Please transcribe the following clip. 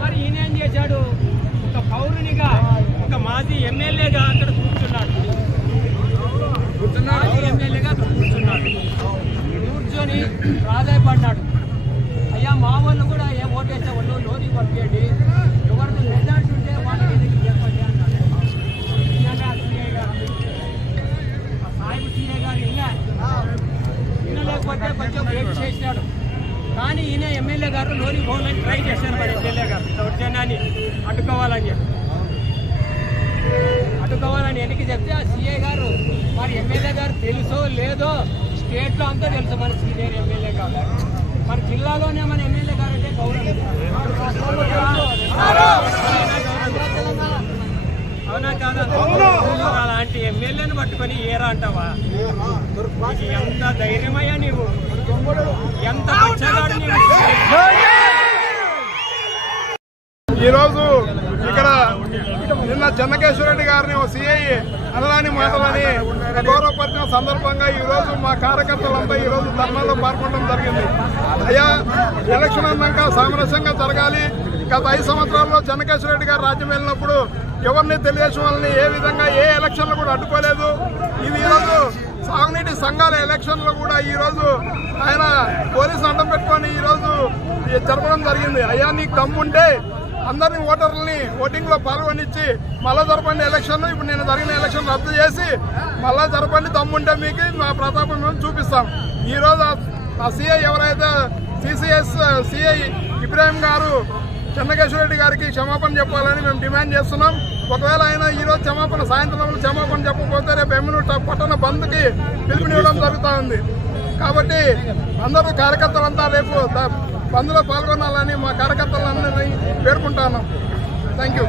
మరి ఈయనేం చేశాడు? ఒక పౌరునిగా, ఒక మాజీ ఎమ్మెల్యేగా అక్కడ కూర్చున్నాడు. కూర్చొని ప్రాధాయపడ్డాడు. అయ్యా మా వాళ్ళు కూడా ఏ ఓటేసే వాళ్ళు లోనికి పంపించండి, ఎవరిని మెజార్టీ ఉంటే వాళ్ళకి ఎన్నికలు చెప్పండి అన్నాడు. సిఐ గారు, సాయిబు సిఐ గారు వినలేకపోతే కొంచెం వెయిట్ చేసినాడు. కానీ ఈయన ఎమ్మెల్యే గారు లోని పోవాలని ట్రై చేశారు. మరి ఎమ్మెల్యే గారు దౌర్జన్యాన్ని అడ్డుకోవాలని ఎన్నిక చెప్తే ఆ సిఐ గారు, మరి ఎమ్మెల్యే గారు తెలుసో లేదో స్టేట్లో అంతా తెలుసు మన సీనియర్ ఎమ్మెల్యే గారు, మన జిల్లాలోనే మన ఎమ్మెల్యే గారు అంటే గౌరవం. అవునా కాదా? అలాంటి ఎమ్మెల్యేని పట్టుకొని ఏరా అంటావా? ఎంత ధైర్యమయ్యా నీవు, ఎంత వచ్చాడు నీవు. ఈరోజు ఇక్కడ నిన్న చెన్నకేశ్వరరెడ్డి గారిని సిఐ అనలాని మాటలని గౌరవపరిచిన సందర్భంగా ఈరోజు మా కార్యకర్తలంతా ఈరోజు ధర్నాలో పాల్గొనడం జరిగింది. అయ్యా, ఎలక్షన్ అన్నాక సామరస్యంగా జరగాలి. గత 5 సంవత్సరాల్లో చెన్నకేశ్వరరెడ్డి గారు రాజ్యం వెళ్ళినప్పుడు ఎవరిని తెలుగుదేశం వాళ్ళని ఏ విధంగా ఏ ఎలక్షన్లు కూడా అడ్డుకోలేదు. ఇది ఈరోజు సాగునీటి సంఘాల ఎలక్షన్లో కూడా ఈరోజు ఆయన పోలీసు అడ్డం పెట్టుకొని ఈరోజు జరపడం జరిగింది. అయ్యా, నీకు దమ్ముంటే అందరినీ ఓటర్లని ఓటింగ్ లో పాల్గొనిచ్చి మళ్ళా జరపండి ఎలక్షన్. ఇప్పుడు నేను జరిగిన ఎలక్షన్ రద్దు చేసి మళ్ళా జరపండి, దమ్ముంటే మీకు మా ప్రతాపం మేము చూపిస్తాం. ఈ రోజు ఆ సిఐ ఎవరైతే సిఐ ఇబ్రాహిం గారు చెన్నకేశ్వరరెడ్డి గారికి క్షమాపణ చెప్పాలని మేము డిమాండ్ చేస్తున్నాం. ఒకవేళ ఆయన ఈ రోజు సాయంత్రం క్షమాపణ చెప్పకపోతే రేపు ఎమ్మెల్యే పట్టణ బంద్కి పిలుపునివ్వడం జరుగుతూ ఉంది. కాబట్టి అందరూ కార్యకర్తలంతా రేపు బంద్లో పాల్గొనాలని మా కార్యకర్తలందరినీ పేర్కొంటున్నాం. Thank you.